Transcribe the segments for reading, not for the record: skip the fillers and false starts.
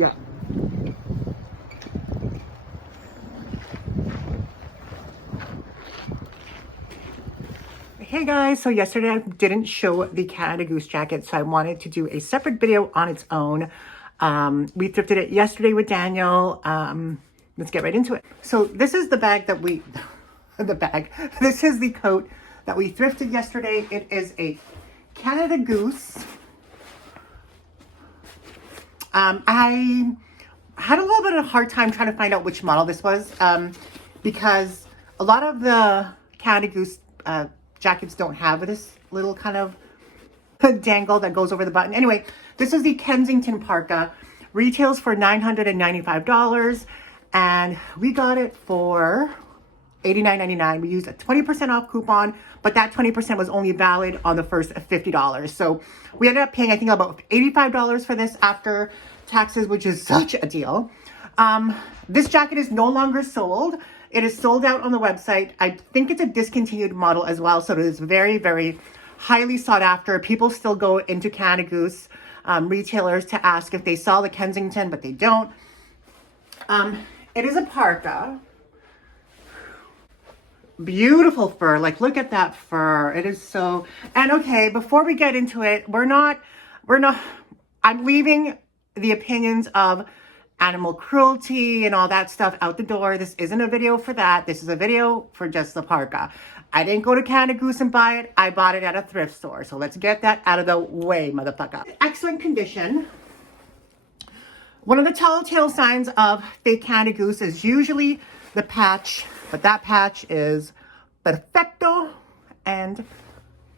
Yeah. Hey guys, so yesterday I didn't show the Canada Goose jacket, so I wanted to do a separate video on its own. We thrifted it yesterday with Daniel. Let's get right into it. So this is the bag that we, this is the coat that we thrifted yesterday. It is a Canada Goose. I had a little bit of a hard time trying to find out which model this was, because a lot of the Canada Goose jackets don't have this little kind of dangle that goes over the button. Anyway, this is the Kensington Parka. Retails for $995, and we got it for $89.99. We used a 20% off coupon, but that 20% was only valid on the first $50. So we ended up paying, I think, about $85 for this after taxes, which is such a deal. This jacket is no longer sold. It is sold out on the website. I think it's a discontinued model as well, so it is very, very highly sought after. People still go into Canada Goose retailers to ask if they sell the Kensington, but they don't. It is a parka. Beautiful fur. Like, look at that fur. It is so... And okay, before we get into it, I'm leaving the opinions of animal cruelty and all that stuff out the door. This isn't a video for that. This is a video for just the parka. I didn't go to Canada Goose and buy it. I bought it at a thrift store. So let's get that out of the way, motherfucker. Excellent condition. One of the telltale signs of fake Canada Goose is usually the patch, but that patch is perfecto. And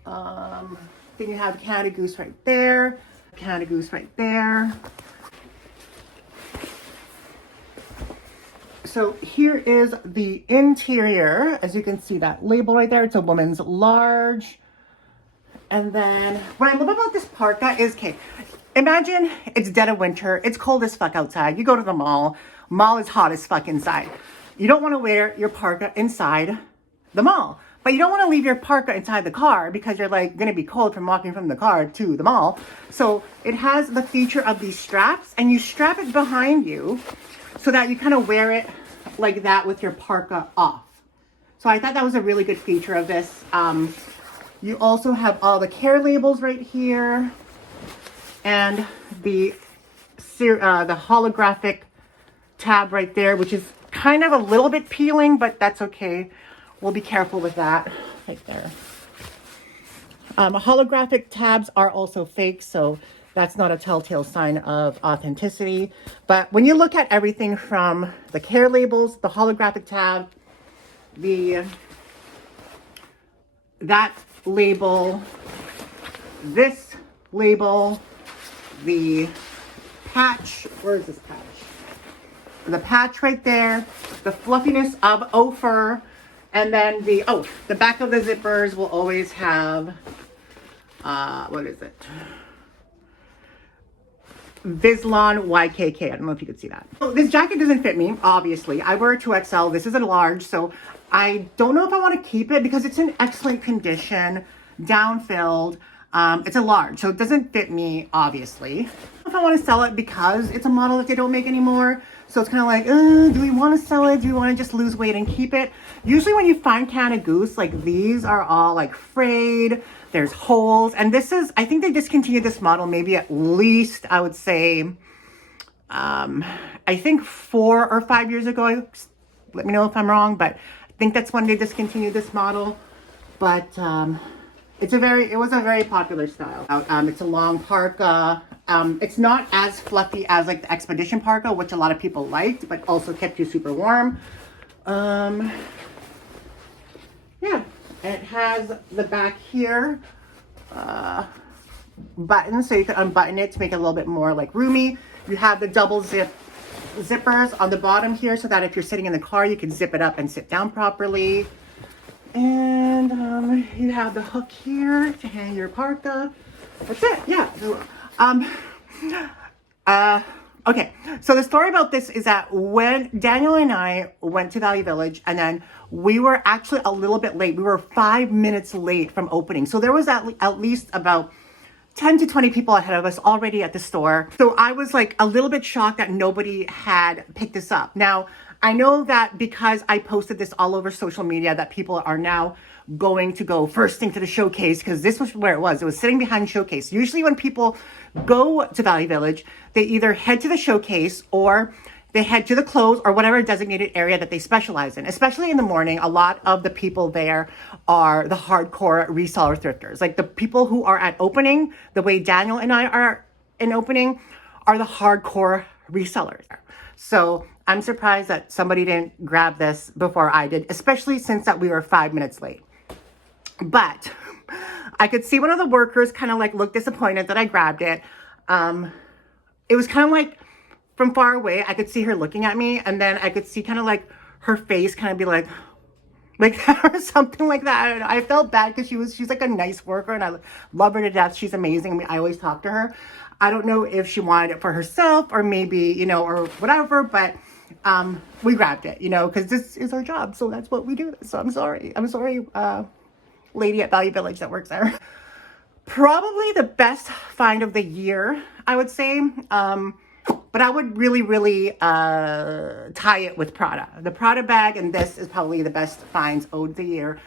then you have Canada Goose right there, Canada Goose right there. So here is the interior. As you can see, that label right there, it's a woman's large. And then what I love about this parka is, okay, imagine it's dead of winter. It's cold as fuck outside. You go to the mall. Mall is hot as fuck inside. You don't want to wear your parka inside the mall. But you don't want to leave your parka inside the car because you're like going to be cold from walking from the car to the mall. So it has the feature of these straps, and you strap it behind you so that you kind of wear it like that with your parka off. So I thought that was a really good feature of this. You also have all the care labels right here, and the holographic tab right there, which is kind of a little bit peeling, but that's okay. We'll be careful with that right there. Holographic tabs are also fake, so that's not a telltale sign of authenticity. But when you look at everything from the care labels, the holographic tab, that label, this label, the patch, where is this patch? The patch right there, the fluffiness of Ophir, and then the back of the zippers will always have, what is it? Vislon YKK. I don't know if you could see that. So this jacket doesn't fit me, obviously. I wear a 2XL. This is a large, so I don't know if I want to keep it because it's in excellent condition, down-filled. It's a large, so it doesn't fit me, obviously. If I want to sell it because it's a model that they don't make anymore. So it's kind of like, do we want to sell it? Do we want to just lose weight and keep it? Usually when you find Canada Goose, like these are all like frayed. There's holes. And this is, I think they discontinued this model maybe at least, I would say, I think 4 or 5 years ago. Let me know if I'm wrong, but I think that's when they discontinued this model. But it was a very popular style. It's a long parka. It's not as fluffy as like the Expedition Parka, which a lot of people liked, but also kept you super warm. Yeah, it has the back here buttons, so you can unbutton it to make it a little bit more like roomy. You have the double zippers on the bottom here, so that if you're sitting in the car, you can zip it up and sit down properly. And you have the hook here to hang your parka. That's it. Yeah. Okay. So the story about this is that when Daniel and I went to Value Village, and then we were actually a little bit late. We were 5 minutes late from opening. So there was at least about 10 to 20 people ahead of us already at the store. So I was like a little bit shocked that nobody had picked this up. Now, I know that because I posted this all over social media that people are now going to go first thing to the showcase, because this was where it was. It was sitting behind showcase. Usually when people go to Value Village, they either head to the showcase or they head to the clothes or whatever designated area that they specialize in. Especially in the morning, a lot of the people there are the hardcore reseller thrifters. Like the people who are at opening, the way Daniel and I are in opening, are the hardcore resellers. So I'm surprised that somebody didn't grab this before I did, especially since that we were 5 minutes late. But I could see one of the workers kind of like look disappointed that I grabbed it. It was kind of like, from far away, I could see her looking at me, and then I could see kind of like her face kind of be like that or something like that. I felt bad because she's like a nice worker, and I love her to death. She's amazing. I mean, I always talk to her. I don't know if she wanted it for herself or maybe, you know, or whatever, but we grabbed it, you know, because this is our job. So that's what we do. So I'm sorry. I'm sorry, lady at Value Village that works there. Probably the best find of the year, I would say. But I would really tie it with Prada. The Prada bag and this is probably the best finds of the year.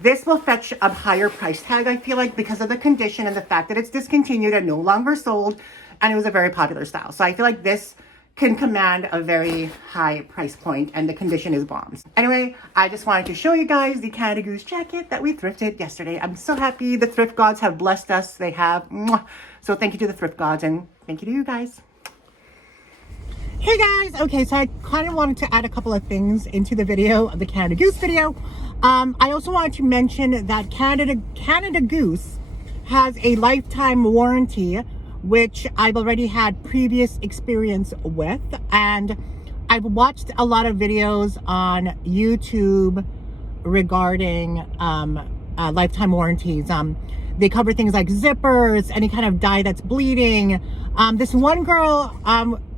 This will fetch a higher price tag, I feel like, because of the condition and the fact that it's discontinued and no longer sold, and it was a very popular style. So I feel like this can command a very high price point, and the condition is bombs. Anyway, I just wanted to show you guys the Canada Goose jacket that we thrifted yesterday. I'm so happy. The thrift gods have blessed us. They have. Mwah. So thank you to the thrift gods, and thank you to you guys. Hey guys, okay, so I kind of wanted to add a couple of things into the video, the Canada Goose video. I also wanted to mention that Canada Goose has a lifetime warranty, which I've already had previous experience with, and I've watched a lot of videos on YouTube regarding lifetime warranties. They cover things like zippers, any kind of dye that's bleeding. This one girl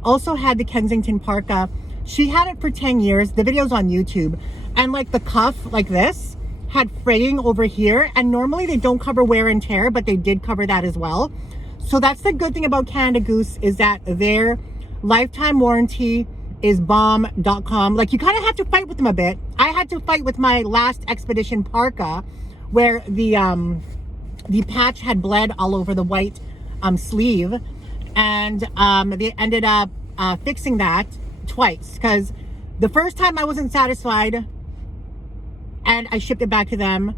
also had the Kensington Parka. She had it for 10 years. The video's on YouTube. And like the cuff, like this, had fraying over here. And normally they don't cover wear and tear, but they did cover that as well. So that's the good thing about Canada Goose, is that their lifetime warranty is bomb.com. Like, you kind of have to fight with them a bit. I had to fight with my last Expedition Parka, where the patch had bled all over the white sleeve, and they ended up fixing that twice, because the first time I wasn't satisfied and I shipped it back to them,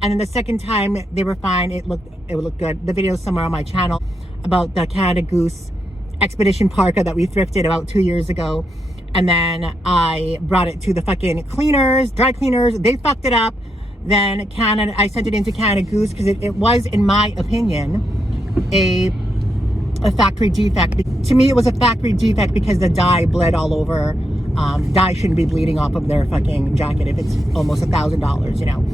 and then the second time they were fine. It would look good. The video's somewhere on my channel about the Canada Goose Expedition Parka that we thrifted about 2 years ago, and then I brought it to the fucking cleaners, dry cleaners. They fucked it up. Then I sent it into Canada Goose because it was, in my opinion, a factory defect. To me, it was a factory defect because the dye bled all over. Dye shouldn't be bleeding off of their fucking jacket if it's almost $1,000, you know.